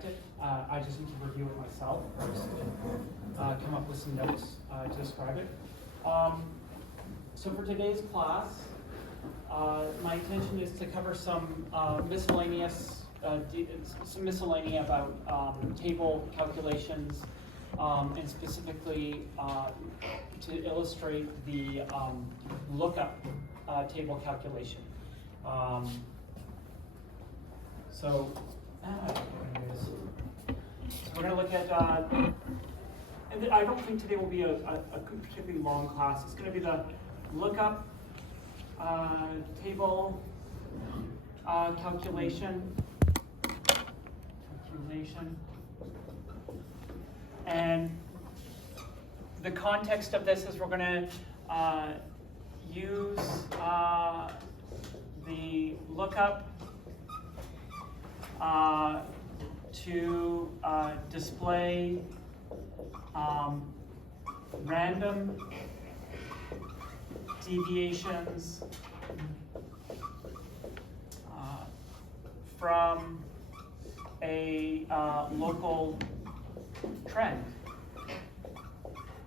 inspect it. I just need to review it myself first, come up with some notes to describe it. So for today's class, my intention is to cover some miscellaneous about table calculations, and specifically to illustrate the lookup table calculation. So we're going to look at, and I don't think today will be a particularly long class. It's going to be the lookup table calculation. And the context of this is we're going to use the lookup to display random deviations from a local trend.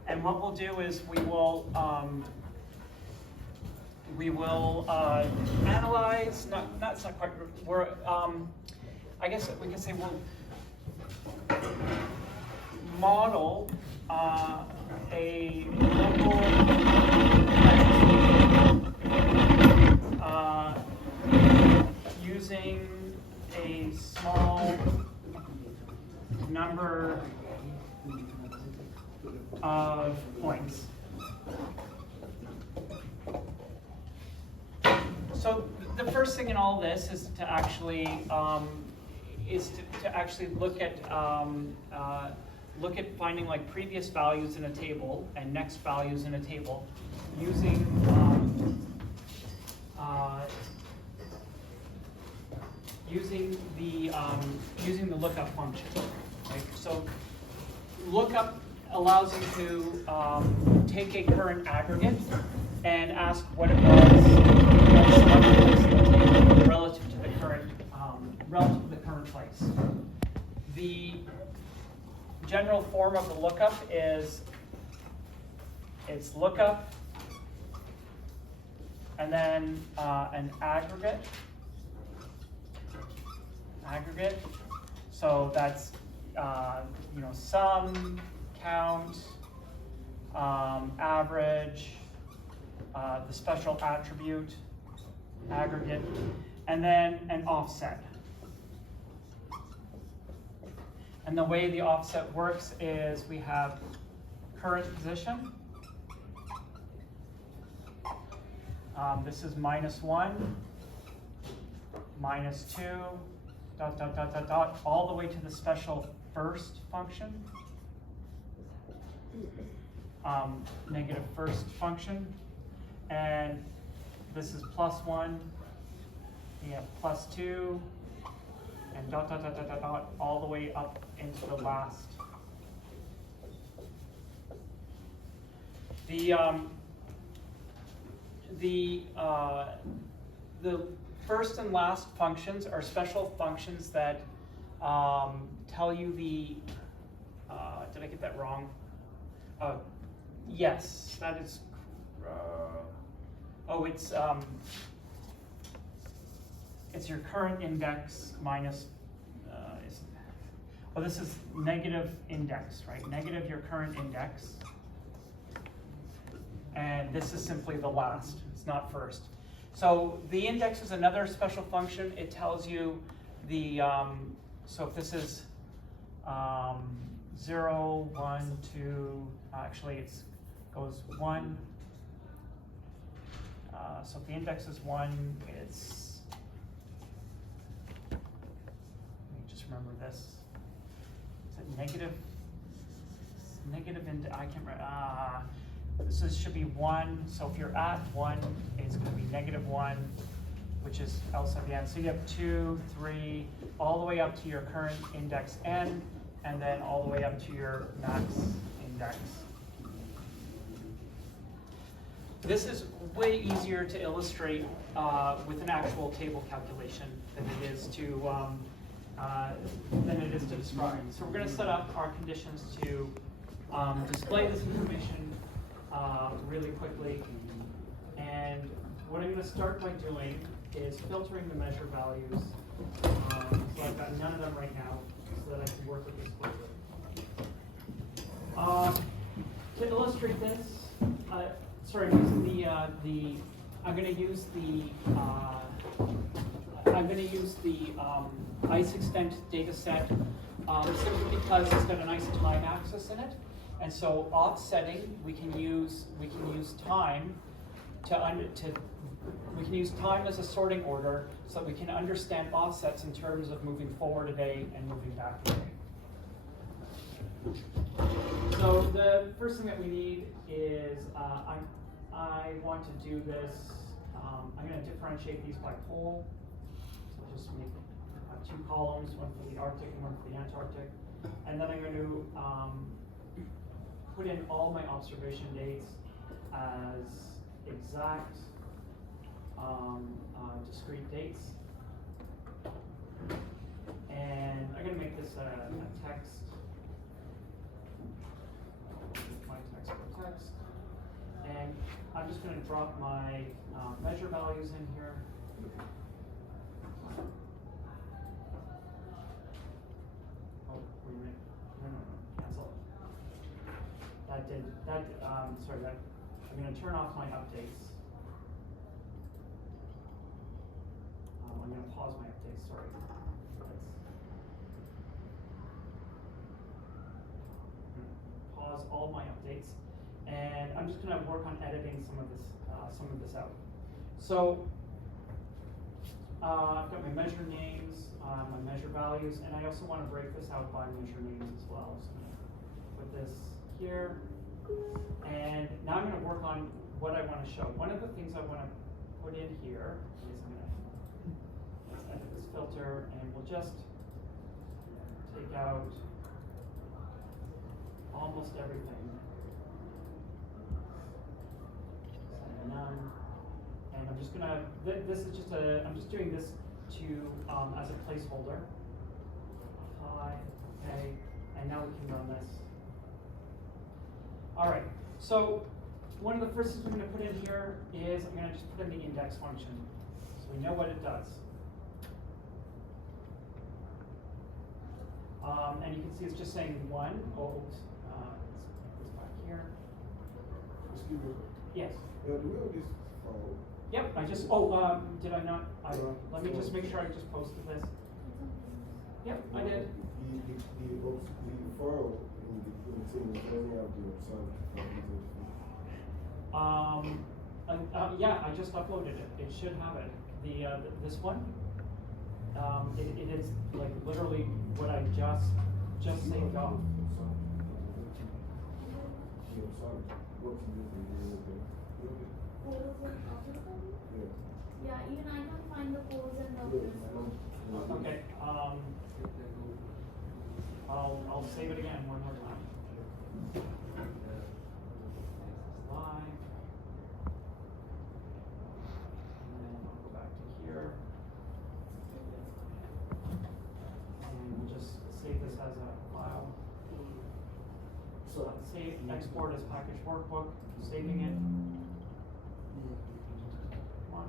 And what we'll do is we will analyze, that's not quite, we're, I guess we can say we'll model a local using a small number of points. So the first thing in all this is to actually look at finding like previous values in a table and next values in a table using using the lookup function. Right? So lookup allows you to take a current aggregate and ask what it was relative to the current place. The general form of the lookup is it's lookup and then an aggregate. So that's sum, count, average, the special attribute, aggregate, and then an offset. And the way the offset works is we have current position. This is -1, -2, ... all the way to the special first function, negative first function, and this is +1, we have +2, and ... all the way up into the last. The first and last functions are special functions that tell you the, did I get that wrong? Yes, that is, it's your current index minus, this is negative index, right? Negative your current index. And this is simply the last, it's not first. So the index is another special function. It tells you the, so if this is 0, 1, 2, actually it goes 1. So if the index is 1, it's, let me just remember this. Is it negative, I can't remember, so this should be 1, so if you're at 1, it's going to be -1, which is L sub n. So you have 2, 3, all the way up to your current index n, and then all the way up to your max index. This is way easier to illustrate with an actual table calculation than it is to than it is to describe. So we're going to set up our conditions to display this information really quickly. And what I'm going to start by doing is filtering the measure values. So I've got none of them right now, so that I can work with this quickly. To illustrate this, sorry, I'm using I'm going to use the ice extent data set simply because it's got a nice time axis in it, and so offsetting we can use time we can use time as a sorting order so that we can understand offsets in terms of moving forward a day and moving back a day. So the first thing that we need is I want to do this. I'm going to differentiate these by pole. So just make two columns, one for the Arctic and one for the Antarctic. And then I'm going to put in all my observation dates as exact discrete dates. And I'm going to make this a text. My text for text. And I'm just going to drop my measure values in here. Oh, wait a minute. No, cancel. I'm going to turn off my updates. I'm going to pause my updates, sorry. Pause all my updates. And I'm just going to work on editing some of this out. So I've got my measure names, my measure values, and I also want to break this out by measure names as well. So I'm going to put this here, and now I'm going to work on what I want to show. One of the things I want to put in here is I'm going to edit this filter, and we'll just take out almost everything. None. And I'm just gonna, this is just I'm just doing this to, as a placeholder. Hi, okay, and now we can run this. All right, so one of the first things we're gonna put in here is I'm gonna just put in the index function. So we know what it does. And you can see it's just saying one. Oh, oops. Let's put this back here. Excuse me. Yes. Do we have this file? Yep, did I not? Let me just make sure I just posted this. Yep, I did. The file in the thing doesn't have the website. Yeah, I just uploaded it. It should have it. This one. It is like literally what I just saved off. Yeah, even I can't find the codes and the Okay. I'll save it again one more time. Live. And then I'll go back to here. And we'll just save this as a file. So save, export as package workbook, saving it. Come on.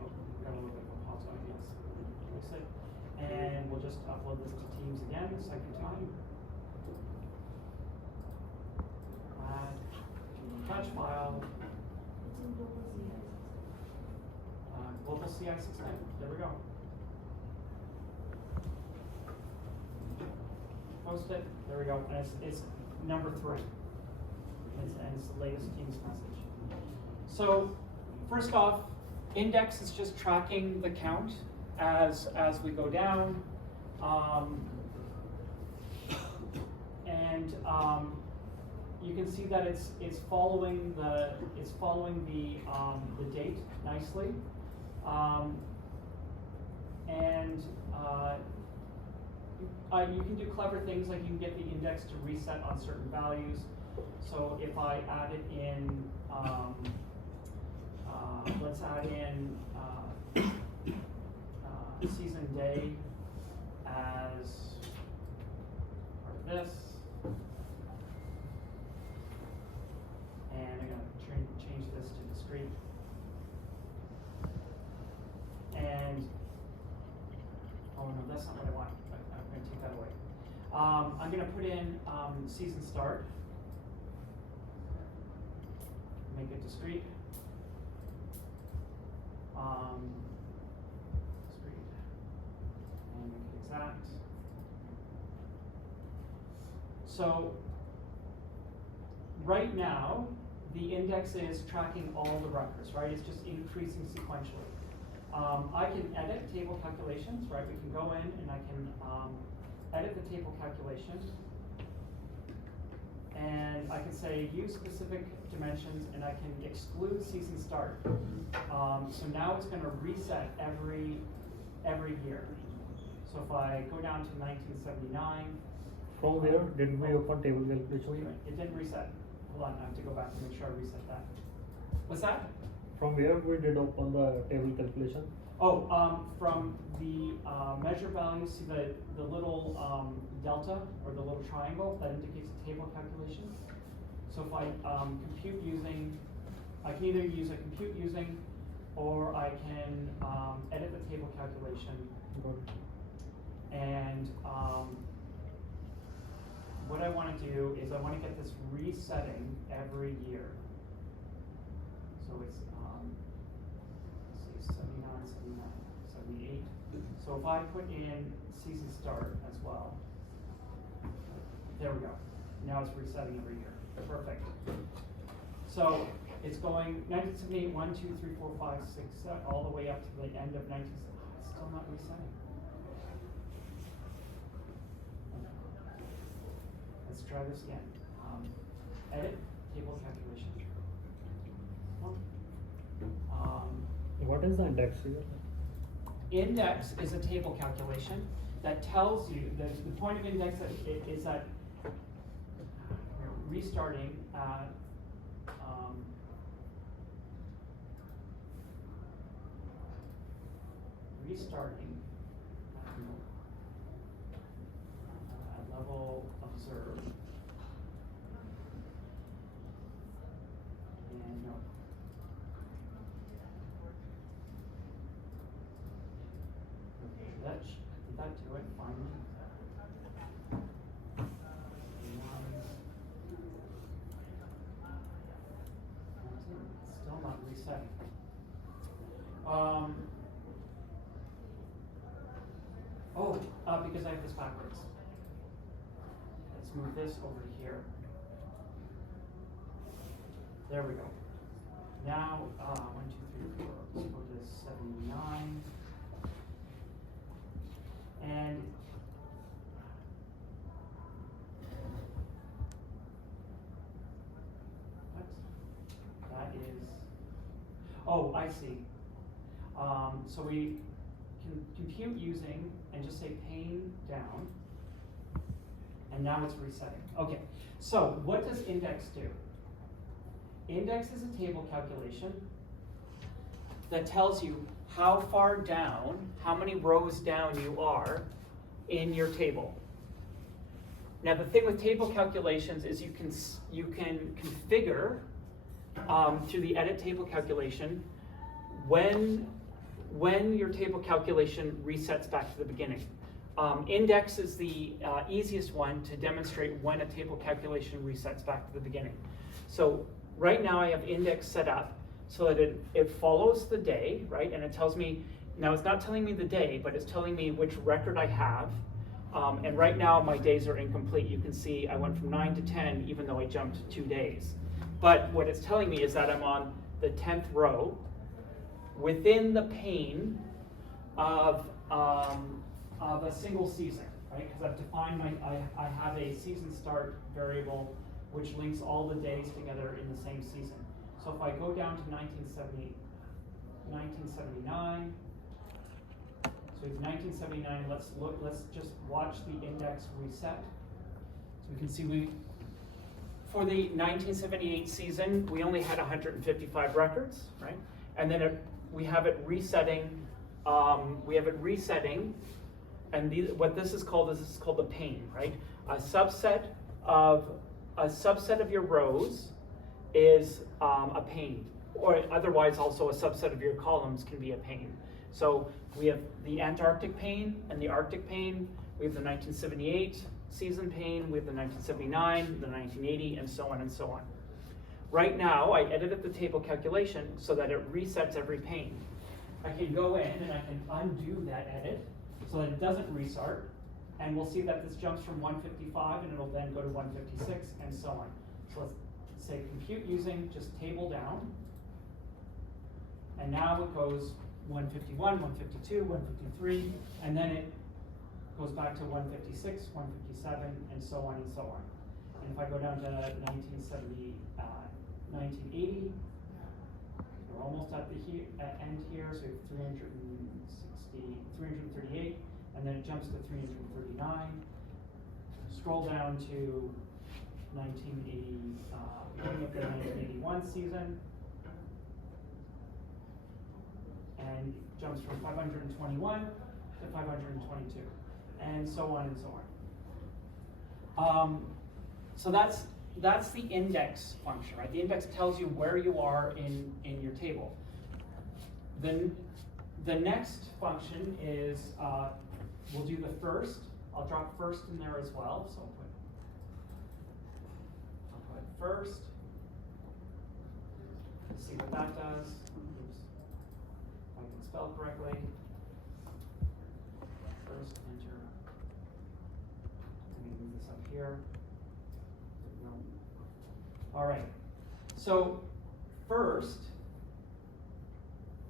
Oh, got a little bit of a pause on, yes. Fix it. And we'll just upload this to Teams again, second time. Add touch file. Global CI69. There we go. Post it. There we go. And it's number 3. And it's the latest Teams message. So first off, index is just tracking the count as we go down. You can see that it's following the date nicely. You can do clever things like you can get the index to reset on certain values. So if I add it in let's add in, season day as part of this. And I'm gonna change this to discrete. And, oh no, that's not what I want, I'm gonna take that away. I'm gonna put in, season start. Make it discrete. Discrete. And make it exact. So, right now, the index is tracking all the records, right? It's just increasing sequentially. I can edit table calculations, right? We can go in and I can edit the table calculation. And I can say use specific dimensions and I can exclude season start. So now it's gonna reset every year. So if I go down to 1979. From where did we open table Wait a calculation? minute, it didn't reset. Hold on, I have to go back and make sure I reset that. What's that? From where we did open the table calculation? Oh, from the measure value, see the little delta or the little triangle that indicates the table calculation? So if I compute using, I can either use a compute using or I can edit the table calculation. Got it. And what I want to do is I want to get this resetting every year. So it's, let's see, 79, 79, 78. So if I put in season start as well, there we go. Now it's resetting every year. Perfect. So it's going 1978, 1, 2, 3, 4, 5, 6, 7, all the way up to the end of 1970. It's still not resetting. Let's try this again. Edit table calculation. What is the index here? Index is a table calculation that tells you that the point of index is that we're restarting at level observed. And no. Did that do it finally? Still not resetting. Because I have this backwards. Let's move this over to here. There we go. Now, 1, 2, 3, 4. Let's go to 79. And that is, oh, I see. So we can compute using and just say pane down, and now it's resetting. Okay, so what does index do? Index is a table calculation that tells you how far down, how many rows down you are in your table. Now the thing with table calculations is you can configure through the edit table calculation when your table calculation resets back to the beginning. Index is the easiest one to demonstrate when a table calculation resets back to the beginning. So right now I have index set up so that it follows the day, right? And it tells me, now it's not telling me the day, but it's telling me which record I have. And right now my days are incomplete. You can see I went from 9 to 10 even though I jumped 2 days. But what it's telling me is that I'm on the 10th row within the pane of a single season, right? Because I've defined I have a season start variable which links all the days together in the same season. So if I go down to 1979, so it's 1979, let's just watch the index reset. So we can see for the 1978 season, we only had 155 records, right? and then we have it resetting, and what this is called the pane, right? A subset of your rows is a pane, or otherwise also a subset of your columns can be a pane. So we have the Antarctic pane and the Arctic pane, we have the 1978 season pane, we have the 1979, the 1980, and so on and so on. Right now, I edited the table calculation so that it resets every pane. I can go in and I can undo that edit so that it doesn't restart, and we'll see that this jumps from 155 and it'll then go to 156 and so on. So let's say compute using just table down, and now it goes 151, 152, 153, and then it goes back to 156, 157, and so on and so on. And if I go down to 1980, we're almost at the end here, so we have 338, and then it jumps to 339. Scroll down to 1980, beginning of the 1981 season, and jumps from 521 to 522, and so on and so on. So that's the index function, right? The index tells you where you are in your table. Then the next function is, we'll do the first. I'll drop first in there as well. So I'll put first. Let's see what that does. Oops. If I can spell correctly. First, enter. Let me move this up here. No. All right. So first,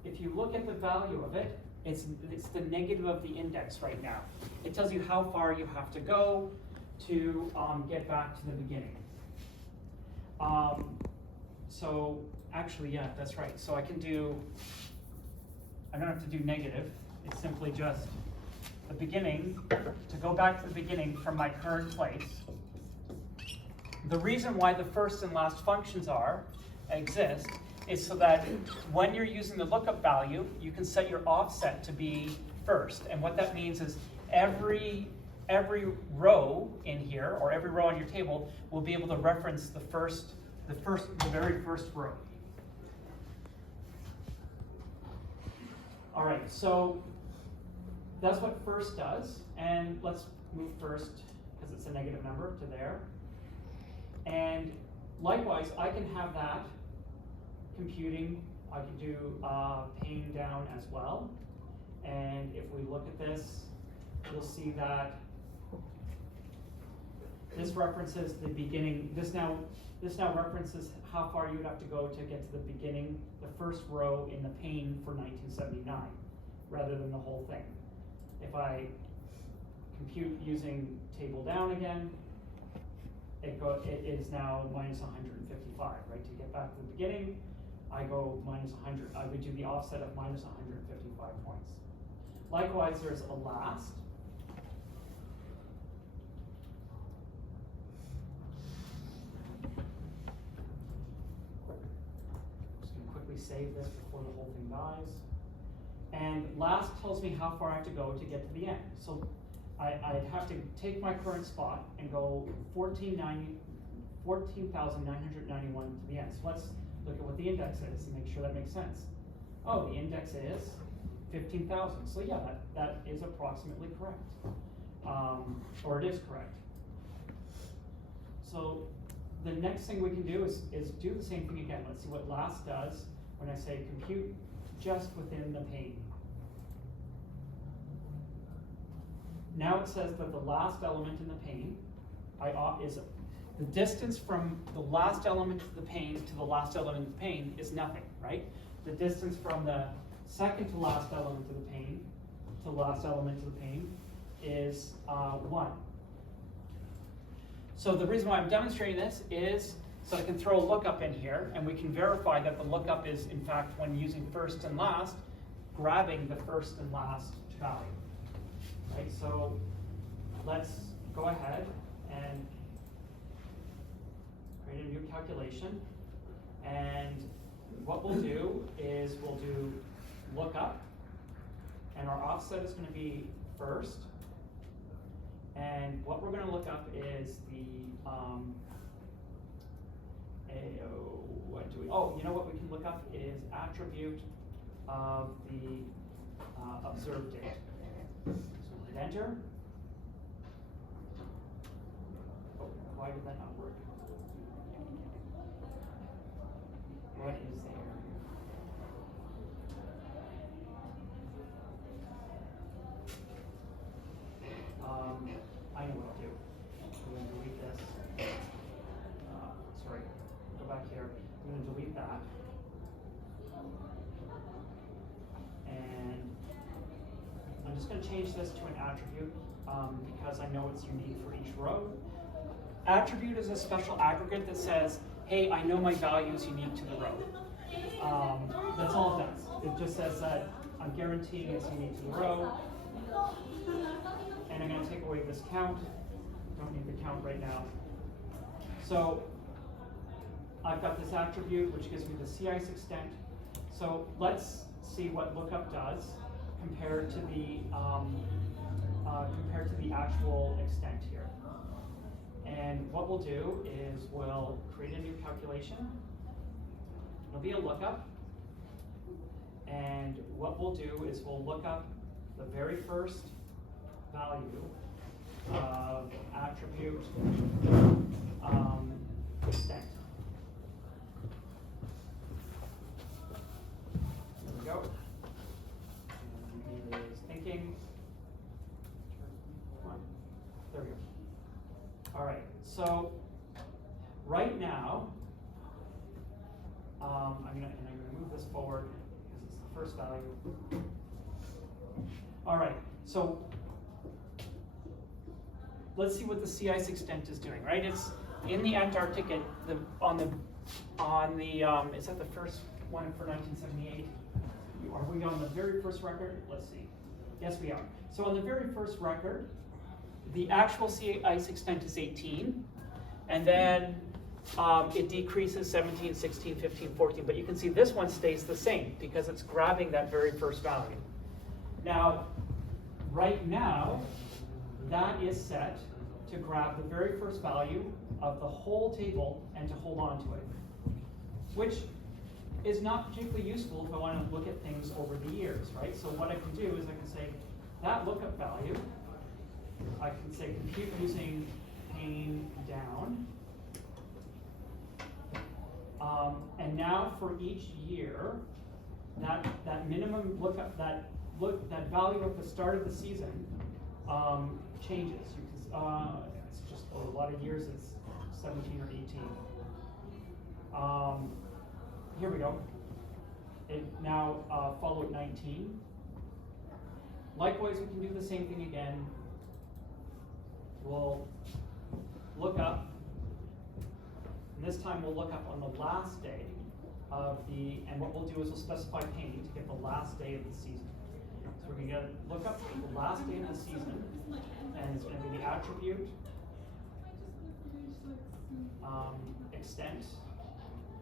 if you look at the value of it, it's the negative of the index right now. It tells you how far you have to go to get back to the beginning. So actually, yeah, that's right. So I don't have to do negative. It's simply just the beginning, to go back to the beginning from my current place. The reason why the first and last functions exist is so that when you're using the lookup value, you can set your offset to be first. And what that means is every row in here, or every row on your table, will be able to reference the very first row. All right, so that's what first does. And let's move first, because it's a negative number, to there. And likewise, I can have that computing. I can do pane down as well. And if we look at this, you'll see that this references the beginning. This now references how far you would have to go to get to the beginning, the first row in the pane for 1979, rather than the whole thing. If I compute using table down again, it is now minus 155, right? To get back to the beginning, I go minus 100. I would do the offset of minus 155 points. Likewise, there's a last. Just going to quickly save this before the whole thing dies. And last tells me how far I have to go to get to the end. So I'd have to take my current spot and go 14,991 to the end. So let's look at what the index is and make sure that makes sense. Oh, the index is 15,000. So yeah, that is approximately correct. Or it is correct. So the next thing we can do is do the same thing again. Let's see what last does when I say compute just within the pane. Now it says that the last element in the pane is the distance from the last element of the pane to the last element of the pane is nothing, right? The distance from the second to last element of the pane to the last element of the pane is 1. So the reason why I'm demonstrating this is so I can throw a lookup in here, and we can verify that the lookup is, in fact, when using first and last, grabbing the first and last value. Right, so let's go ahead and create a new calculation, and what we'll do is we'll do lookup, and our offset is going to be first. And what we're going to look up is the you know what we can look up is attribute of the observed date. So hit enter. Oh, why did that not work? What is there? I know what I'll do. I'm going to delete this. Sorry, go back here. I'm going to delete that. And I'm just going to change this to an attribute because I know it's unique for each row. Attribute is a special aggregate that says, hey, I know my value is unique to the row. That's all it does. It just says that I'm guaranteeing it's unique to the row. And I'm going to take away this count. Don't need the count right now. So I've got this attribute which gives me the CICE extent. So let's see what lookup does compared to the actual extent here. And what we'll do is we'll create a new calculation. It'll be a lookup. And what we'll do is we'll look up the very first value of attribute extent. There we go. And he is thinking. Come on. There we go. All right. So right now, I'm gonna move this forward because it's the first value. All right. So let's see what the CICE extent is doing, right? It's in the Antarctic is that the first one for 1978? Are we on the very first record? Let's see. Yes, we are. So on the very first record, the actual CICE extent is 18, and then it decreases 17, 16, 15, 14, but you can see this one stays the same because it's grabbing that very first value. Now, right now, that is set to grab the very first value of the whole table and to hold on to it, which is not particularly useful if I want to look at things over the years, right? So what I can do is I can say that lookup value, I can say compute using pane down, and now for each year, that minimum lookup, that value at the start of the season changes. It's just a lot of years, it's 17 or 18. Here we go. It now followed 19. Likewise, we can do the same thing again. We'll look up, and this time we'll look up on the last day of and what we'll do is we'll specify pane to get the last day of the season. So we're going to look up the last day of the season, and it's going to be the attribute extent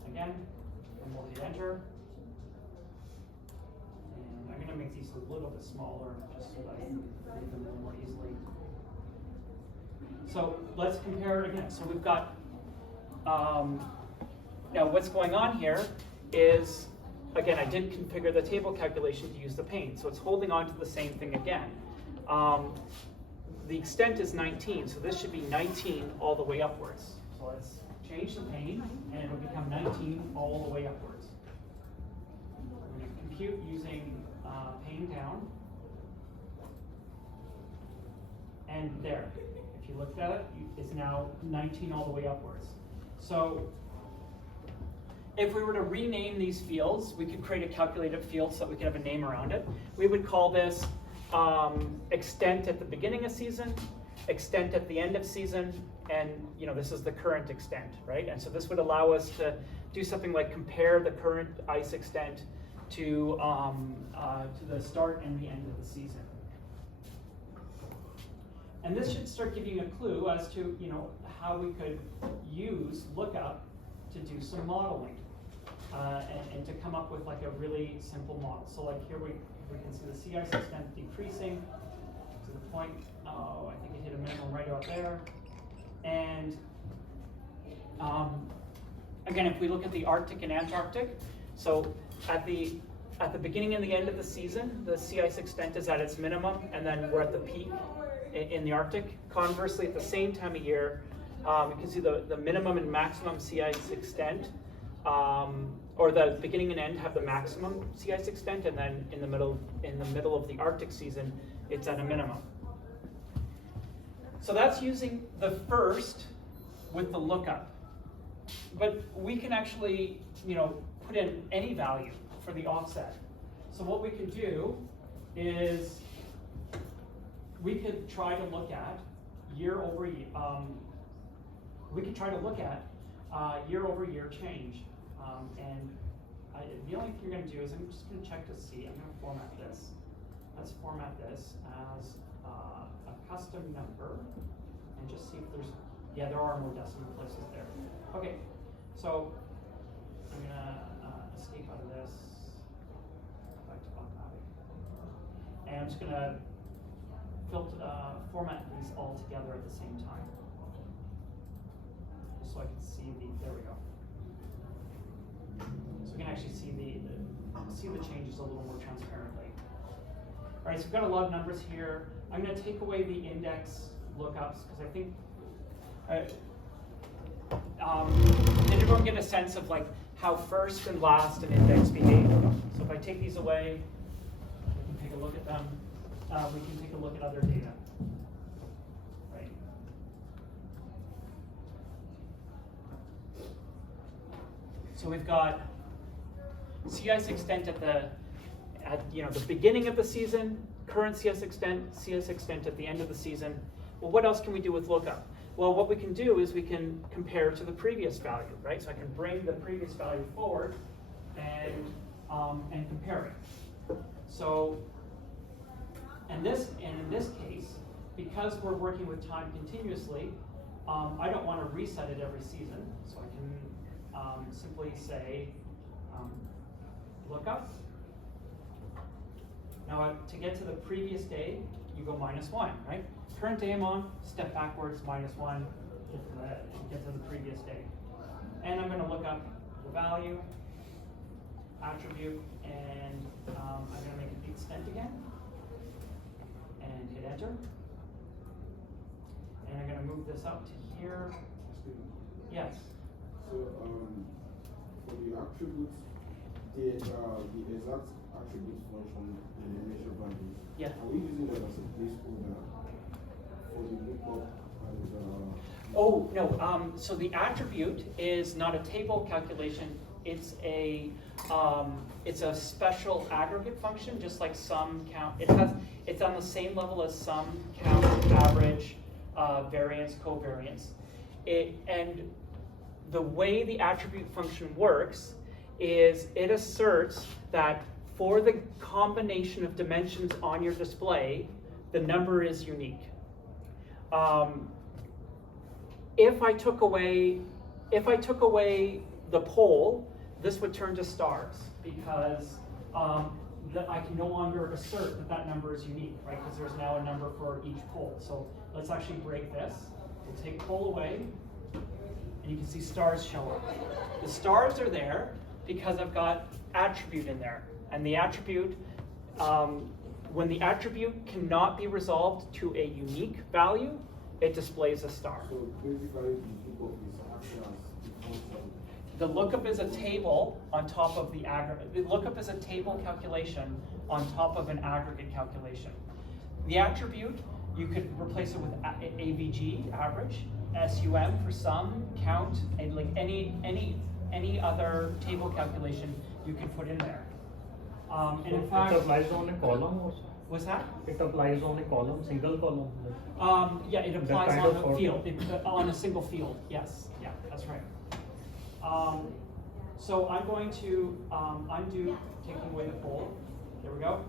again, and we'll hit enter. And I'm going to make these a little bit smaller just so that I can read them a little more easily. So let's compare it again. So we've got, now what's going on here is, again, I did configure the table calculation to use the pane, so it's holding on to the same thing again. The extent is 19, so this should be 19 all the way upwards. So let's change the pane, and it'll become 19 all the way upwards. We're going to compute using pane down, and there. If you looked at it, it's now 19 all the way upwards. So if we were to rename these fields, we could create a calculated field so that we could have a name around it. We would call this extent at the beginning of season, extent at the end of season, and this is the current extent, right? And so this would allow us to do something like compare the current ice extent to the start and the end of the season. And this should start giving a clue as to how we could use lookup to do some modeling. and to come up with like a really simple model. So like here we can see the sea ice extent decreasing to the point, oh, I think it hit a minimum right out there. And again, if we look at the Arctic and Antarctic, so at the beginning and the end of the season, the sea ice extent is at its minimum, and then we're at the peak in the Arctic. Conversely, at the same time of year, you can see the minimum and maximum sea ice extent, or the beginning and end have the maximum sea ice extent, and then in the middle of the Arctic season, it's at a minimum. So that's using the first with the lookup. But we can actually, put in any value for the offset. So what we can do is we could try to look at year over year. Year over year change. The only thing you're going to do is I'm just going to check to see. I'm going to format this. Let's format this as a custom number and just see if there's, yeah, there are more decimal places there. Okay, so I'm going to escape out of this, go back to automatic. And I'm just going to format these all together at the same time. Just so I can see there we go. So we can actually see the changes a little more transparently. All right, so we've got a lot of numbers here. I'm going to take away the index lookups because I think, did everyone get a sense of like how first and last and index behave? So if I take these away, we can take a look at them. We can take a look at other data. Right. So we've got sea ice extent at the beginning of the season, current sea ice extent at the end of the season. Well, what else can we do with lookup? Well, what we can do is we can compare to the previous value, right? So I can bring the previous value forward and compare it. So, in this case, because we're working with time continuously, I don't want to reset it every season. So I can simply say lookup. Now to get to the previous day, you go -1, right? Current day I'm on, step backwards, -1, get to the previous day. And I'm going to look up the value, attribute, and I'm going to make it the extent again. And hit enter. And I'm going to move this up to here. Yes? So, for the attributes, the exact attribute function in the measure value, Yeah. are we using that as a placeholder for the lookup and Oh, no, so the attribute is not a table calculation, it's a special aggregate function, just like sum, count. It's on the same level as sum, count, average, variance, covariance. And the way the attribute function works is it asserts that for the combination of dimensions on your display, the number is unique. If I took away the pole, this would turn to stars because I can no longer assert that number is unique, right? Because there's now a number for each pole. So let's actually break this. We'll take pole away, and you can see stars show up. The stars are there because I've got attribute in there, and the attribute, when the attribute cannot be resolved to a unique value, it displays a star. so basically the lookup is acting as the function. The lookup is a table on top of the aggregate. The lookup is a table calculation on top of an aggregate calculation. The attribute, you could replace it with AVG, average, SUM for sum, count, and like any other table calculation you can put in there. And in fact, it applies on a column also? what's that? It applies on a column, single column. Yeah, it applies kind on of a field, on a single field, yes, yeah, that's right. So I'm going to undo taking away the pole. There we go.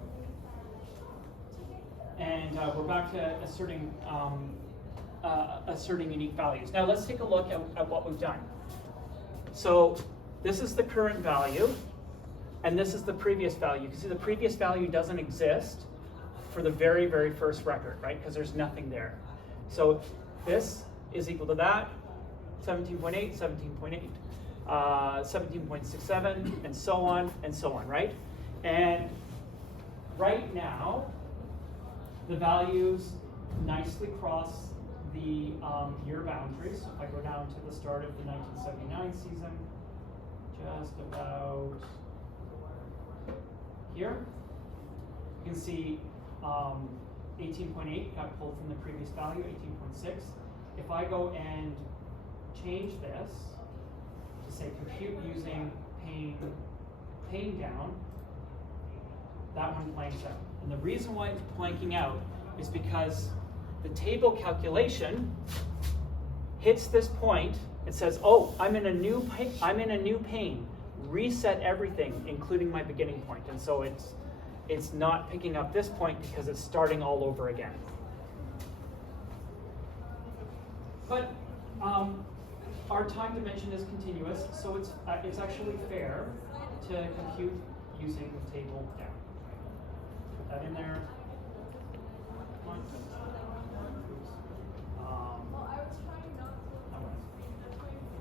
And we're back to asserting unique values. Now let's take a look at what we've done. So this is the current value, and this is the previous value. You can see the previous value doesn't exist for the very, very first record, right? Because there's nothing there. So this is equal to that, 17.8, 17.8, 17.67, and so on, right? And right now, the values nicely cross the year boundaries. So if I go down to the start of the 1979 season, just about here, you can see 18.8 got pulled from the previous value, 18.6. If I go and change this to say compute using pane down, that one blanks out. And the reason why it's blanking out is because the table calculation hits this point. It says, "Oh, I'm in a new pane. Reset everything, including my beginning point." And so it's not picking up this point because it's starting all over again. But our time dimension is continuous, so it's actually fair to compute using the table down. Put that in there. Come on. Oops.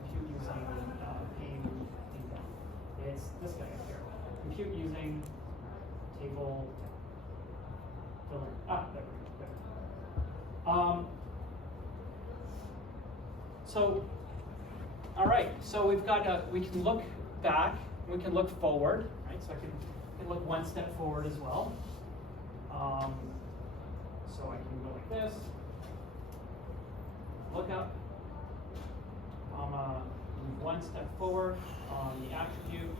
Compute using pane down. It's this guy up here. Compute using table filter. There we go. So, all right. So we've got we can look back. We can look forward. Right. So I can look one step forward as well. So I can go like this. Look up. Move one step forward on the attribute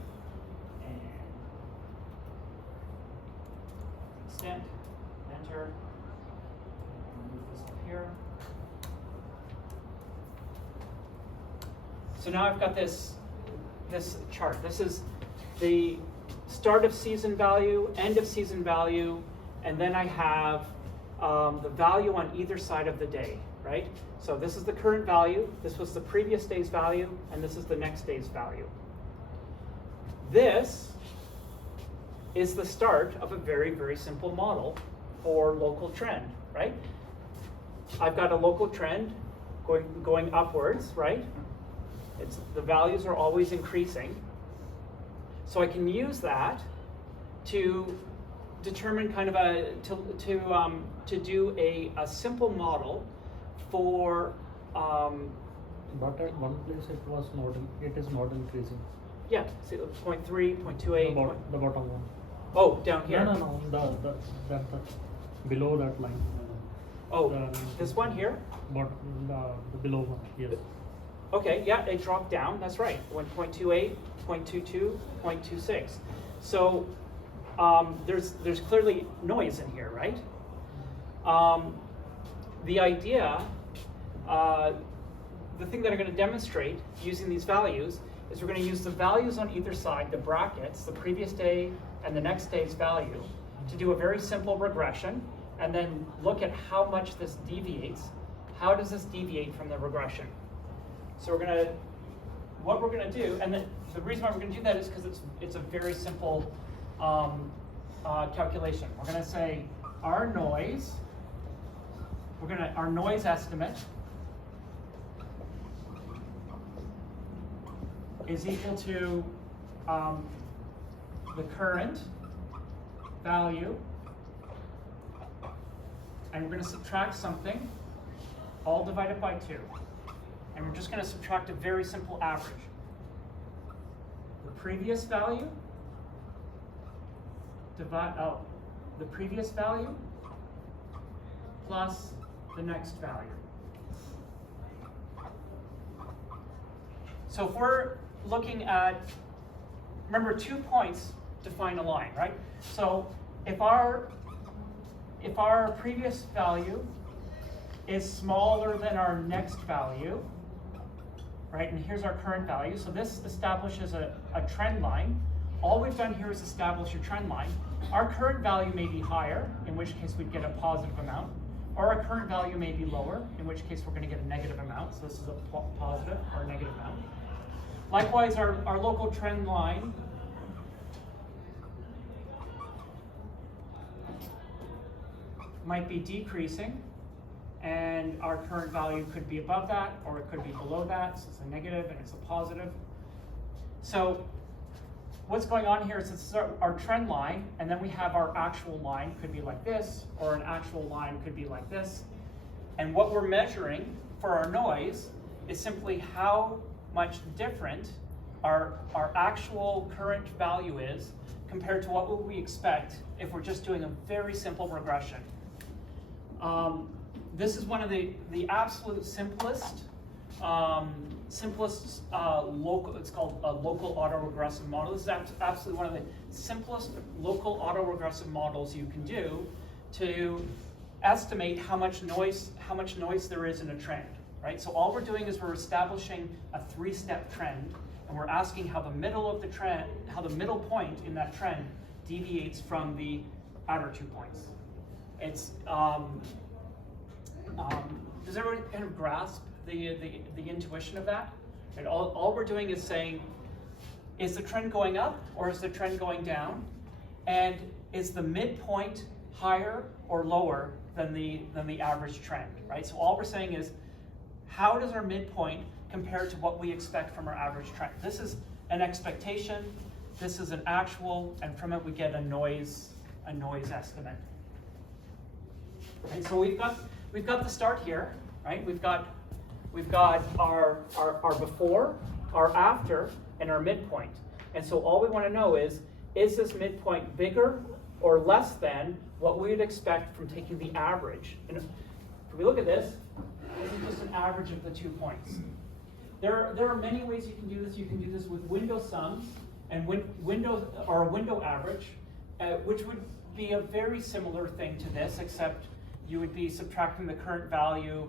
and extend, enter, and move this up here. So now I've got this chart. This is the start of season value, end of season value, and then I have the value on either side of the day, right? So this is the current value, this was the previous day's value, and this is the next day's value. This is the start of a very, very simple model for local trend, right? I've got a local trend going upwards, right? The values are always increasing. So I can use that to determine kind of to do a simple model for But at one place it is not increasing. yeah, see 0.3, 0.28. The bottom one. Oh, down here. No, the below that line. Oh, the- this one here. But the below one, yes. Okay, yeah, it dropped down. That's right. 1.28, 0.22, 0.26. So there's clearly noise in here, right? The idea, the thing that I'm going to demonstrate using these values is we're going to use the values on either side, the brackets, the previous day and the next day's value, to do a very simple regression, and then look at how much this deviates. How does this deviate from the regression? So what we're gonna do, and the reason why we're gonna do that is because it's a very simple calculation. We're gonna say our noise estimate is equal to the current value, and we're going to subtract something, all divided by 2. And we're just going to subtract a very simple average. The previous value the previous value plus the next value. So if we're looking at, remember 2 points define a line, right? So if our previous value is smaller than our next value, right? And here's our current value. So this establishes a trend line. All we've done here is establish a trend line. Our current value may be higher, in which case we'd get a positive amount, or our current value may be lower, in which case we're going to get a negative amount. So this is a positive or a negative amount. Likewise, our local trend line might be decreasing, and our current value could be above that, or it could be below that, so it's a negative and it's a positive. So what's going on here is this is our trend line, and then we have our actual line, could be like this, or an actual line could be like this. And what we're measuring for our noise is simply how much different our actual current value is compared to what would we expect if we're just doing a very simple regression. This is one of the absolute simplest local, it's called a local autoregressive model. This is absolutely one of the simplest local autoregressive models you can do to estimate how much noise there is in a trend, right? So all we're doing is we're establishing a 3-step trend, and we're asking how the middle of the trend, how the middle point in that trend deviates from the outer 2 points. It's does everyone kind of grasp the intuition of that? And all we're doing is saying, is the trend going up or is the trend going down? And is the midpoint higher or lower than the average trend, right? So all we're saying is, how does our midpoint compare to what we expect from our average trend? This is an expectation, this is an actual, and from it we get a noise estimate. And so we've got the start here, right? We've got our before, our after, and our midpoint. And so all we want to know is this midpoint bigger or less than what we would expect from taking the average? And if we look at this is just an average of the 2 points. There are many ways you can do this. You can do this with window sums and window average, which would be a very similar thing to this, except you would be subtracting the current value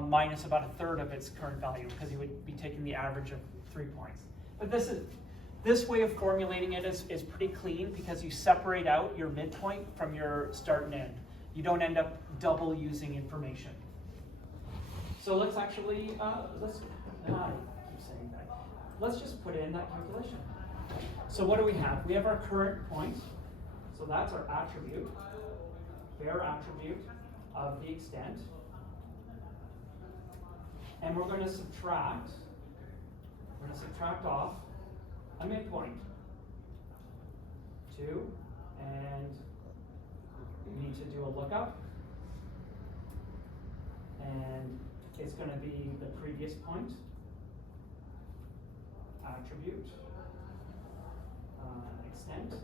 minus about a third of its current value, because you would be taking the average of 3 points. But this way of formulating it is pretty clean, because you separate out your midpoint from your start and end. You don't end up double using information. So let's actually, I keep saying that. Let's just put in that calculation. So what do we have? We have our current point. So that's our attribute, bare attribute of the extent. And we're going to subtract off a midpoint, 2, and we need to do a lookup, and it's going to be the previous point, attribute, extent,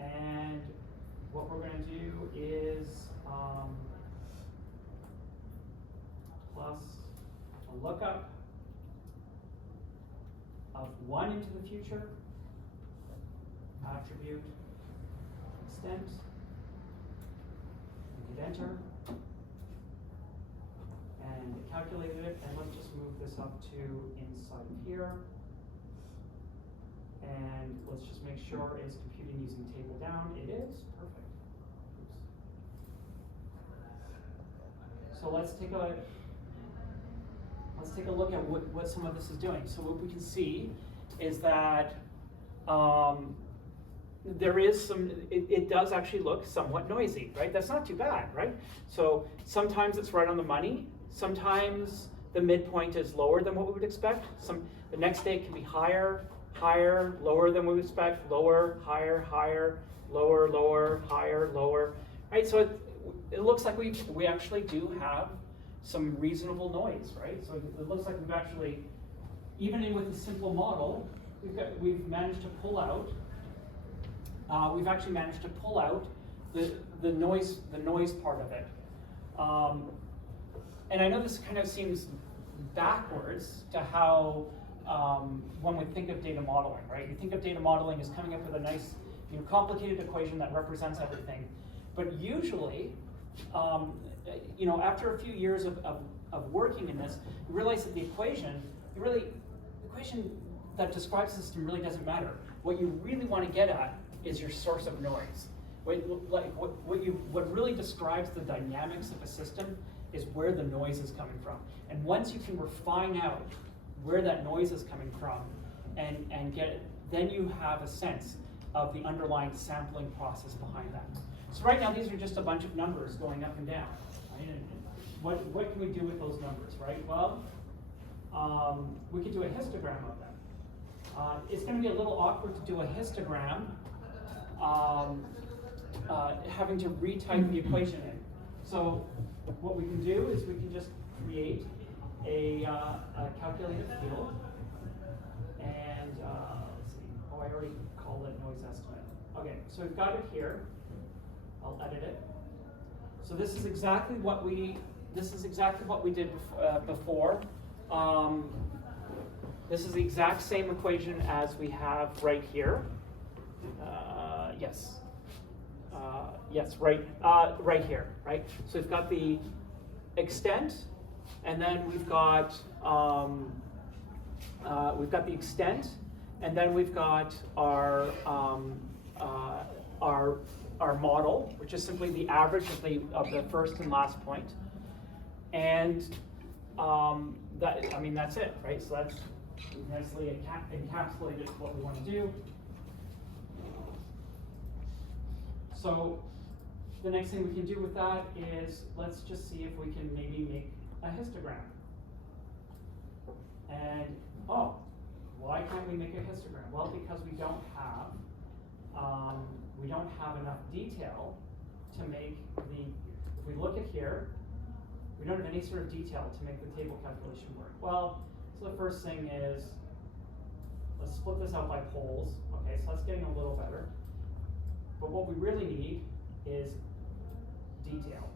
and what we're going to do is plus a lookup of 1 into the future, attribute, extent, and hit enter, and it calculated it, and let's just move this up to inside of here, and let's just make sure it's computing using table down. It is, perfect. Oops. So let's take a look at what some of this is doing. So what we can see is that there is some, it does actually look somewhat noisy, right? That's not too bad, right? So sometimes it's right on the money. Sometimes the midpoint is lower than what we would expect. The next day it can be higher, lower than we would expect, lower, higher, lower, higher, lower, right? So it looks like we actually do have some reasonable noise, right? So it looks like we've actually, even with a simple model, we've managed to pull out. We've actually managed to pull out the noise part of it. And I know this kind of seems backwards to how one would think of data modeling, right? You think of data modeling as coming up with a nice, complicated equation that represents everything. But usually, after a few years of working in this, you realize that the equation that describes the system really doesn't matter. What you really want to get at is your source of noise. What really describes the dynamics of a system is where the noise is coming from. And once you can refine out where that noise is coming from, and then you have a sense of the underlying sampling process behind that. So right now, these are just a bunch of numbers going up and down. Right? And what can we do with those numbers, right? Well, we could do a histogram of them. It's going to be a little awkward to do a histogram having to retype the equation in. So what we can do is we can just create a calculated field, and let's see. Oh, I already called it noise estimate. Okay, so we've got it here. I'll edit it. So this is exactly what we did before. This is the exact same equation as we have right here. Yes. Yes, right here, right? So we've got the extent, and then we've got the extent, and then we've got our model, which is simply the average of the first and last point, and that's it, right? So that's nicely encapsulated what we want to do. So the next thing we can do with that is, let's just see if we can maybe make a histogram. And, oh, why can't we make a histogram? Well, because we don't have enough detail to make if we look at here, we don't have any sort of detail to make the table calculation work. Well, so the first thing is, let's split this out by poles. Okay, so that's getting a little better. But what we really need is detail.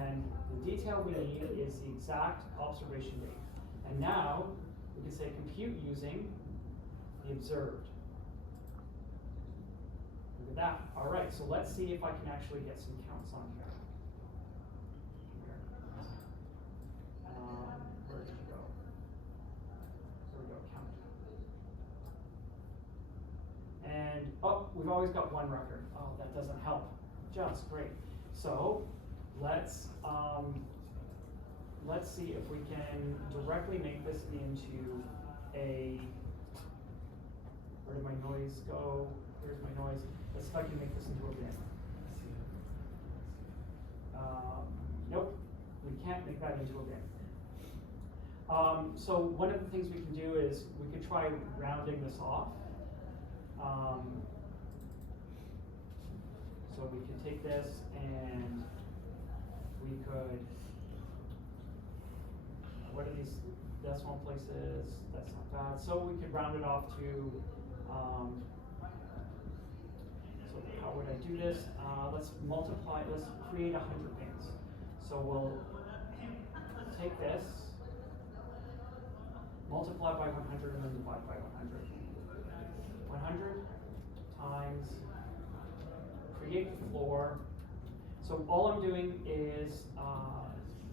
And the detail we need is the exact observation date. And now we can say compute using the observed. Look at that. All right, so let's see if I can actually get some counts on here. Where did you go? There we go, count. And, oh, we've always got one record. Oh, that doesn't help. Just great. So let's see if we can directly make this into a, where did my noise go? Where's my noise? Let's see if I can make this into a bin. Nope, we can't make that into a bin. So one of the things we can do is we could try rounding this off. So we could take this and we could, what are these decimal places? That's not bad. So we could round it off to, so how would I do this? Let's create 100 bins. So we'll take this, multiply by 100, and then divide by 100. 100 times, create the floor. So all I'm doing is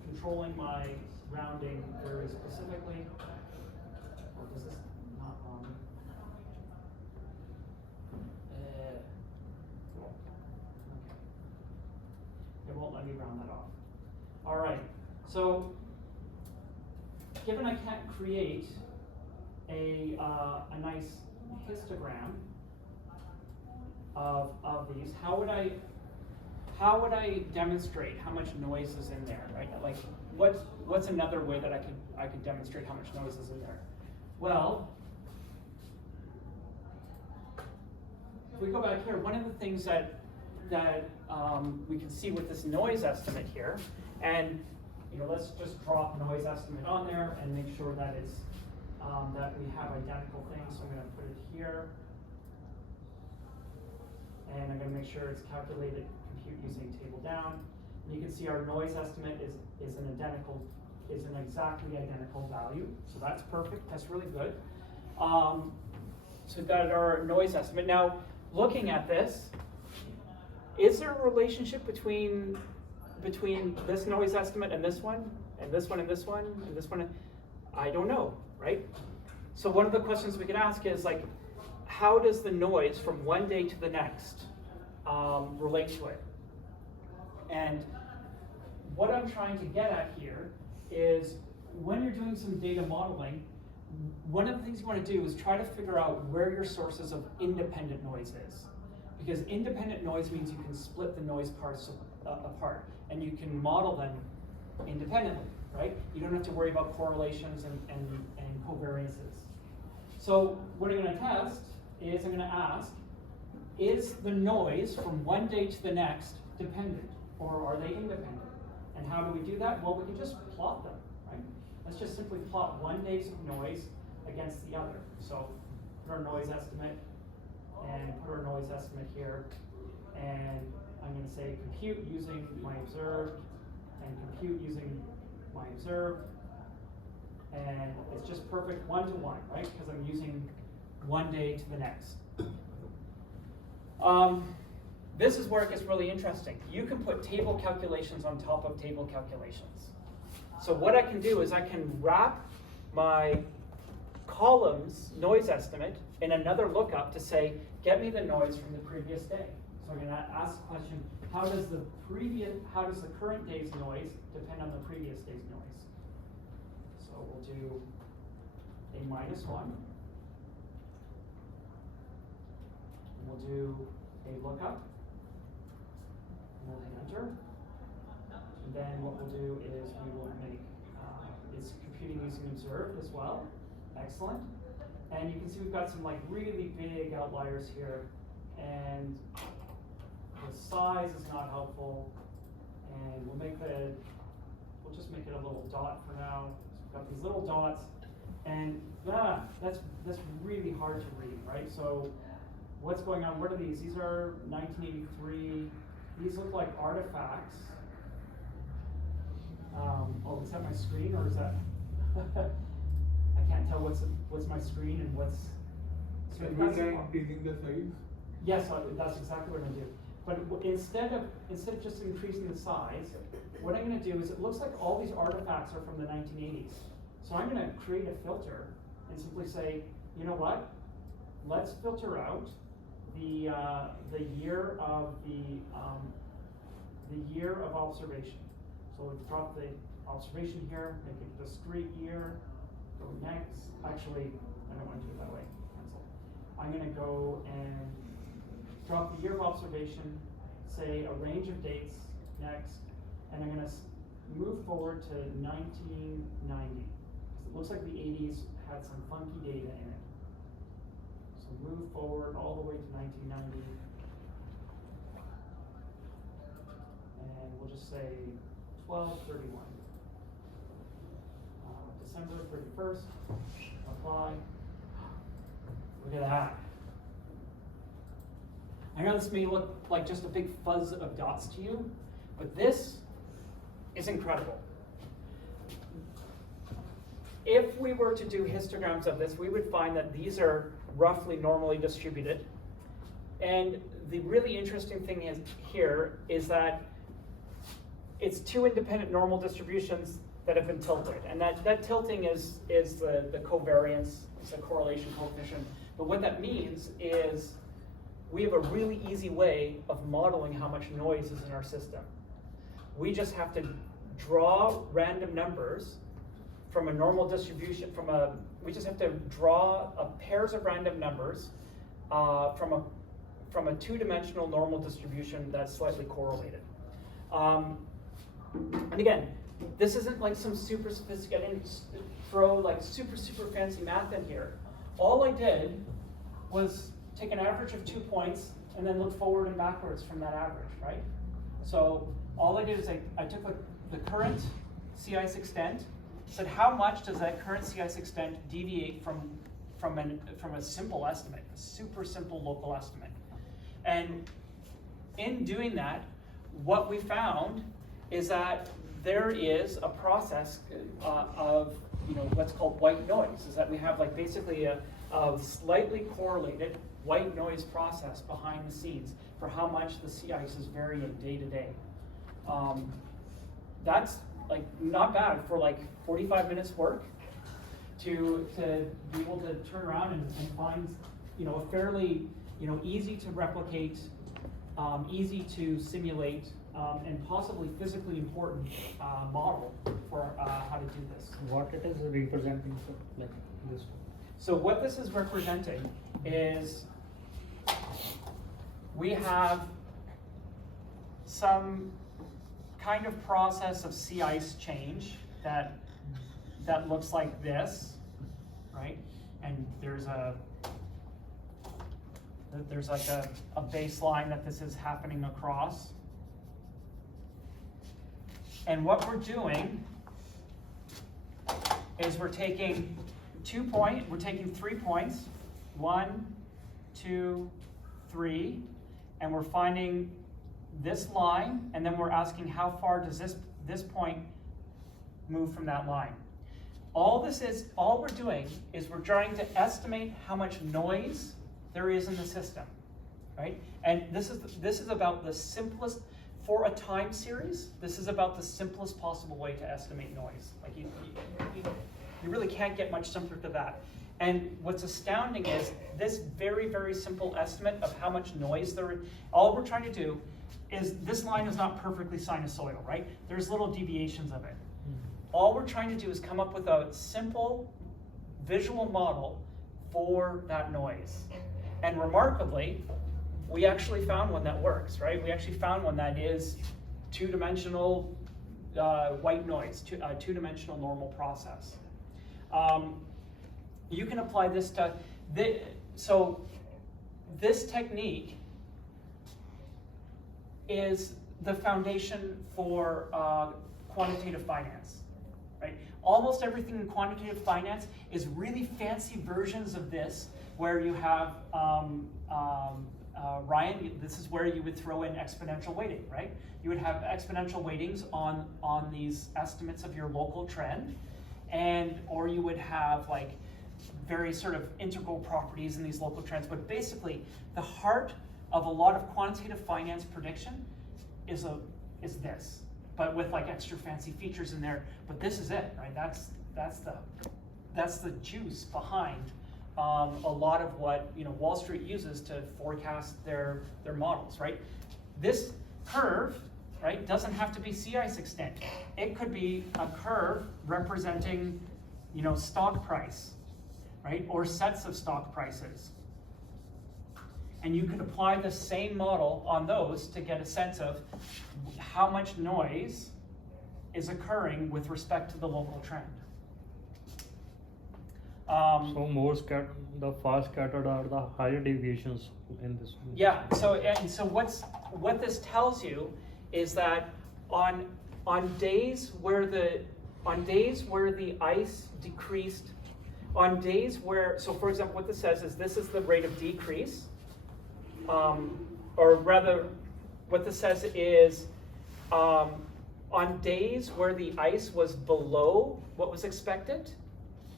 controlling my rounding very specifically. Or does this not run? Cool. Okay. It won't let me round that off. All right. So given I can't create a nice histogram of these, how would I demonstrate how much noise is in there, right? Like, what's another way that I could demonstrate how much noise is in there? Well, if we go back here, one of the things that we can see with this noise estimate here, and let's just drop noise estimate on there and make sure that it's that we have identical things. So I'm going to put it here, and I'm going to make sure it's calculated compute using table down. And you can see our noise estimate is an exactly identical value. So that's perfect. That's really good. So we've got our noise estimate. Now, looking at this, is there a relationship between this noise estimate and this one, and this one, and this one, and this one? I don't know, right? So one of the questions we could ask is, like, how does the noise from one day to the next relate to it? And what I'm trying to get at here is, when you're doing some data modeling, one of the things you want to do is try to figure out where your sources of independent noise is. Because independent noise means you can split the noise parts apart, and you can model them independently, right? You don't have to worry about correlations and covariances. So what I'm going to test is I'm going to ask, is the noise from one day to the next dependent, or are they independent? And how do we do that? Well, we can just plot them, right? Let's just simply plot one day's noise against the other. So put our noise estimate, and put our noise estimate here, and I'm going to say compute using my observed, and compute using my observed, and it's just perfect one-to-one, right? Because I'm using one day to the next. This is where it gets really interesting. You can put table calculations on top of table calculations. So what I can do is I can wrap my columns noise estimate in another lookup to say, get me the noise from the previous day. So I'm going to ask the question, how does the current day's noise depend on the previous day's noise? So we'll do a -1. And we'll do a lookup. And we'll hit enter. And then what we'll do is we will make, it's computing using observed as well. Excellent. And you can see we've got some like really big outliers here. And the size is not helpful. And we'll just make it a little dot for now. So we've got these little dots. And that's really hard to read, right? So what's going on? What are these? These are 1983. These look like artifacts. Oh, is that my screen, or is that? I can't tell what's my screen and what's. So Every time increasing the size? Yes, that's exactly what I'm gonna do. But instead of just increasing the size, what I'm gonna do is it looks like all these artifacts are from the 1980s. So I'm gonna create a filter and simply say, you know what? Let's filter out the year of observation. So we'll drop the observation here, make it a discrete year. Go next. Actually, I don't want to do it that way. Cancel. I'm going to go and drop the year of observation, say a range of dates next, and I'm going to move forward to 1990. Because it looks like the 80s had some funky data in it. So move forward all the way to 1990. And we'll just say 12/31. December 31st, apply. Look at that. I know this may look like just a big fuzz of dots to you, but this is incredible. If we were to do histograms of this, we would find that these are roughly normally distributed. And the really interesting thing is that it's two independent normal distributions that have been tilted. And that tilting is the covariance, it's the correlation coefficient. But what that means is we have a really easy way of modeling how much noise is in our system. We just have to draw random numbers from a normal distribution, we just have to draw pairs of random numbers from a two-dimensional normal distribution that's slightly correlated. And again, this isn't like some super sophisticated, I didn't throw like super fancy math in here. All I did was take an average of 2 points and then look forward and backwards from that average, right? So all I did is I took the current sea ice extent, said how much does that current sea ice extent deviate from a simple estimate, a super simple local estimate. And in doing that, what we found is that there is a process of what's called white noise, is that we have like basically a slightly correlated white noise process behind the scenes for how much the sea ice is varying day to day. That's like not bad for like 45 minutes work to be able to turn around and find a fairly easy to replicate, easy to simulate and possibly physically important model for how to do this. What it is representing, so like this one. So what this is representing is we have some kind of process of sea ice change that looks like this, right? And there's like a baseline that this is happening across. And what we're doing is we're taking 3 points, 1, 2, 3, and we're finding this line, and then we're asking how far does this point move from that line. All we're doing is we're trying to estimate how much noise there is in the system, right? And this is about the simplest, for a time series, this is about the simplest possible way to estimate noise. Like you really can't get much simpler to that. And what's astounding is this very, very simple estimate of how much noise there is. All we're trying to do is, this line is not perfectly sinusoidal, right? There's little deviations of it. All we're trying to do is come up with a simple visual model for that noise. And remarkably, we actually found one that works, right? We actually found one that is two-dimensional white noise, two-dimensional normal process. You can apply this to, so this technique is the foundation for quantitative finance, right? Almost everything in quantitative finance is really fancy versions of this, where you have, Ryan, this is where you would throw in exponential weighting, right? You would have exponential weightings on these estimates of your local trend, or you would have like very sort of integral properties in these local trends. But basically, the heart of a lot of quantitative finance prediction is this, but with like extra fancy features in there. But this is it, right? That's the juice behind a lot of what Wall Street uses to forecast their models, right? This curve, right, doesn't have to be sea ice extent. It could be a curve representing, stock price, right, or sets of stock prices. And you could apply the same model on those to get a sense of how much noise is occurring with respect to the local trend. So the far scattered are the higher deviations in this one. Yeah. So what this tells you is that on days where the ice decreased, on days where, so for example, what this says is this is the rate of decrease, or rather, what this says is on days where the ice was below what was expected,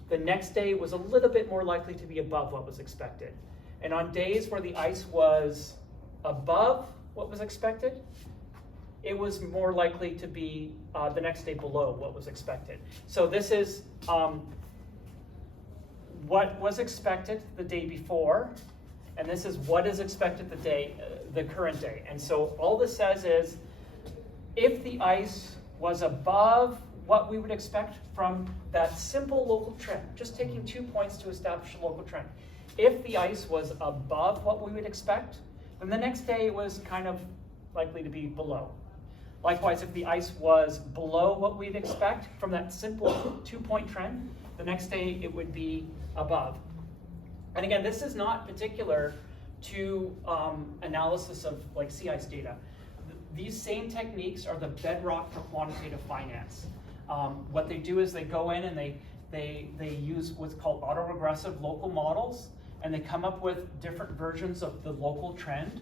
the next day was a little bit more likely to be above what was expected. And on days where the ice was above what was expected, it was more likely to be the next day below what was expected. So this is what was expected the day before, and this is what is expected the current day. And so all this says is, if the ice was above what we would expect from that simple local trend, just taking 2 points to establish a local trend. If the ice was above what we would expect, then the next day it was kind of likely to be below. Likewise, if the ice was below what we'd expect from that simple 2-point trend, the next day it would be above. And again, this is not particular to analysis of like sea ice data. These same techniques are the bedrock for quantitative finance. What they do is they go in and they use what's called autoregressive local models, and they come up with different versions of the local trend,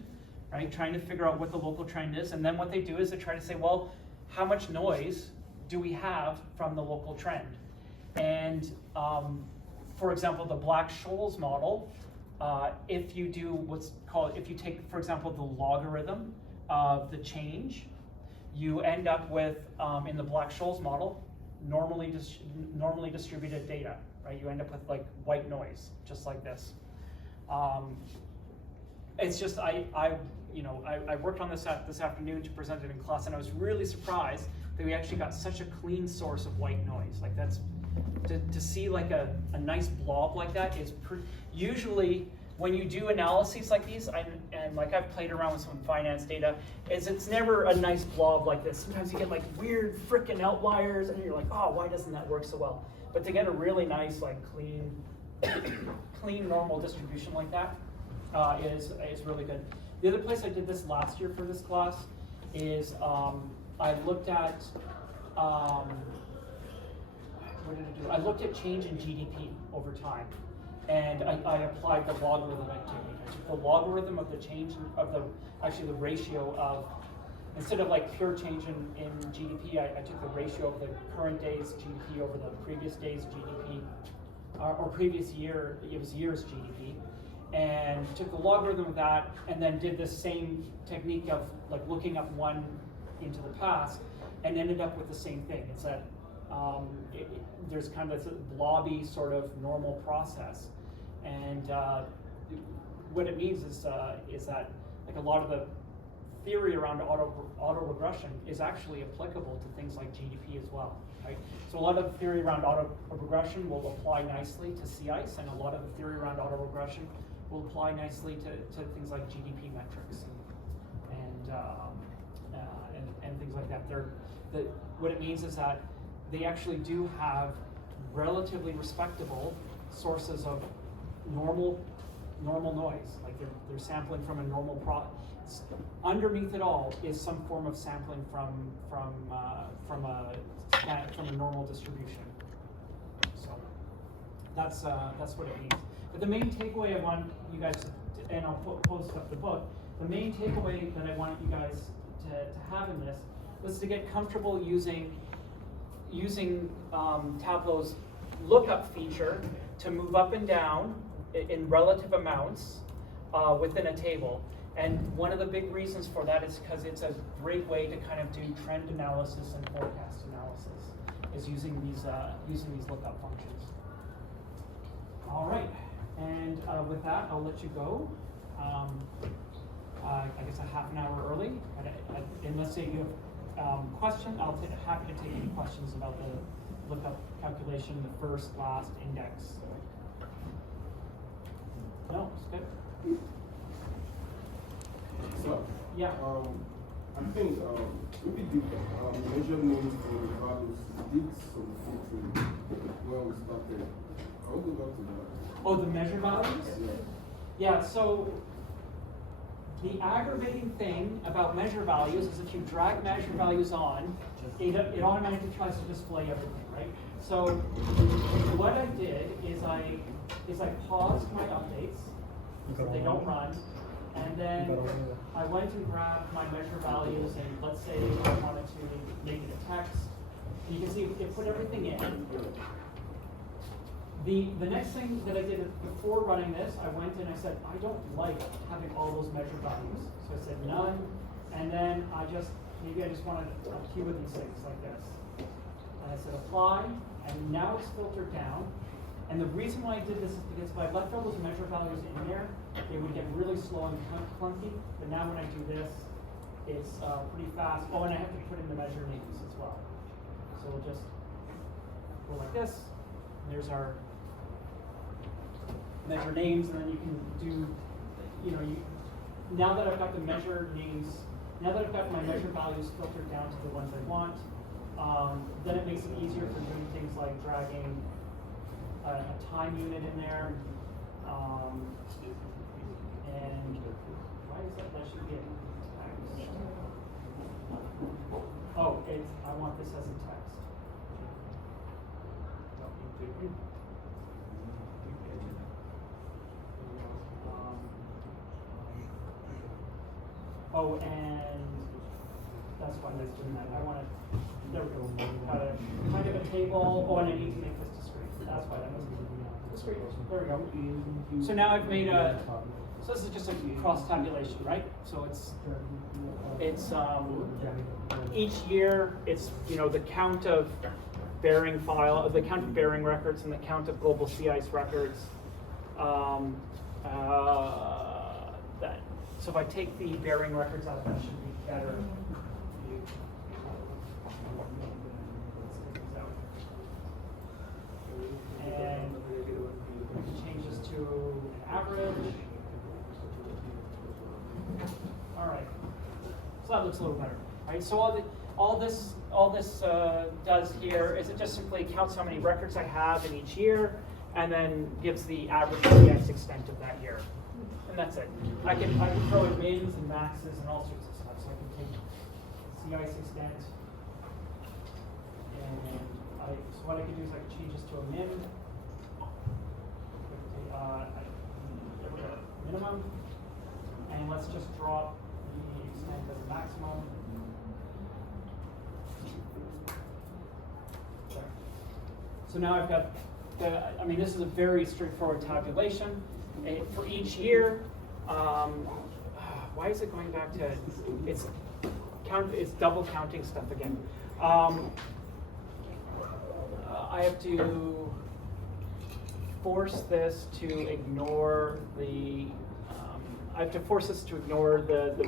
right? Trying to figure out what the local trend is. And then what they do is they try to say, well, how much noise do we have from the local trend? And for example, the Black-Scholes model, if you take, for example, the logarithm of the change, you end up with, in the Black-Scholes model, normally distributed data, right? You end up with like white noise, just like this. It's just, you know, I worked on this this afternoon to present it in class, and I was really surprised that we actually got such a clean source of white noise. Like that's, to see like a nice blob like that is usually when you do analyses like these, and like I've played around with some finance data, it's never a nice blob like this. Sometimes you get like weird frickin' outliers, and you're like, oh, why doesn't that work so well? But to get a really nice, like clean, clean normal distribution like that is really good. The other place I did this last year for this class is I looked at what did I do? I looked at change in GDP over time, and I applied the logarithmic technique. I took the logarithm of the change of the ratio of, instead of like pure change in GDP, I took the ratio of the current day's GDP over the previous day's GDP, or previous year, it was year's GDP, and took the logarithm of that, and then did the same technique of like looking up one into the past, and ended up with the same thing. It's that there's kind of this blobby sort of normal process, and what it means is that like a lot of the theory around autoregression is actually applicable to things like GDP as well, right? So a lot of the theory around autoregression will apply nicely to sea ice, and a lot of the theory around autoregression will apply nicely to things like GDP metrics and things like that. What it means is that they actually do have relatively respectable sources of normal noise. Like they're sampling from a normal underneath it all is some form of sampling from a normal distribution. So that's what it means. But the main takeaway I want you guys to, and I'll post up the book, the main takeaway that I want you guys to have in this was to get comfortable using Tableau's lookup feature to move up and down in relative amounts within a table. And one of the big reasons for that is because it's a great way to kind of do trend analysis and forecast analysis, is using these lookup functions. All right, and with that, I'll let you go. I guess a half an hour early. Unless you have questions, I'll happy to take any questions about the lookup calculation, the first, last index. No, it's good. So, Yeah. I think if we did measurements for the values, we did some filtering when we started. I'll go back to that. Oh, the measure values? Yeah, so the aggravating thing about measure values is if you drag measure values on, it automatically tries to display everything, right? So what I did is I paused my updates so they don't run, and then I went and grabbed my measure values, and let's say I wanted to make it a text. And you can see it put everything in. The next thing that I did before running this, I went and I said, I don't like having all those measure values. So I said none, and then maybe I just wanted a few of these things like this. And I said apply, and now it's filtered down. And the reason why I did this is because if I left all those measure values in there, they would get really slow and clunky. But now when I do this, it's pretty fast. Oh, and I have to put in the measure names as well. So we'll just go like this. And there's our measure names, and then you can do, now that I've got the measure names, now that I've got my measure values filtered down to the ones I want, then it makes it easier for doing things like dragging a time unit in there, and why is that should be a text? Oh, I want this as a text. Oh, and that's why that's doing that. I want to, there we go, kind of a table. Oh, and I need to make this discrete. That's why that wasn't discrete. There we go. So now I've made so this is just a cross tabulation, right? So it's each year it's, the count of bearing the count of bearing records and the count of global sea ice records. So if I take the bearing records out, that should be better. And we can change this to average. All right. So that looks a little better, right? So all this does here is it just simply counts how many records I have in each year, and then gives the average CIS extent of that year, and that's it. I can throw in mins and maxes and all sorts of stuff. So I can take CIS extent, and so what I can do is I can change this to a min. Minimum, and let's just drop the extent as a maximum. There. So now I've got I mean, this is a very straightforward tabulation. For each year, why is it going back to, it's double counting stuff again. I have to force this to ignore the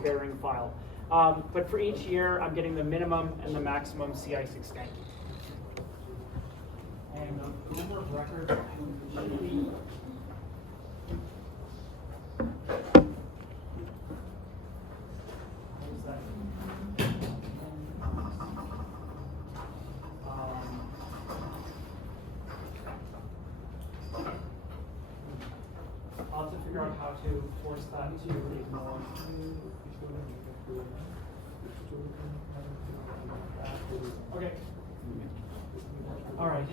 bearing file. But for each year, I'm getting the minimum and the maximum CIS extent. And the number of records should be I'll have to figure out how to force that to ignore. Okay. All right.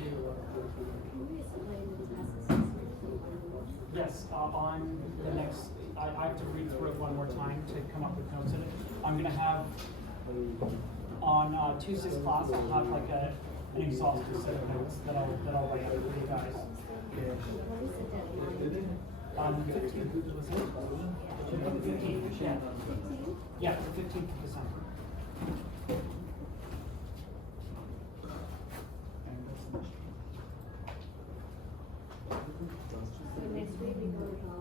Yes, on the next, I have to read through it one more time to come up with notes in it. I'm gonna have, on Tuesday's class, I'll have like an exhaustive set of notes that I'll write up for you guys. 15th, was it? 15th, yeah. Yeah, the 15th of December. So next week we go to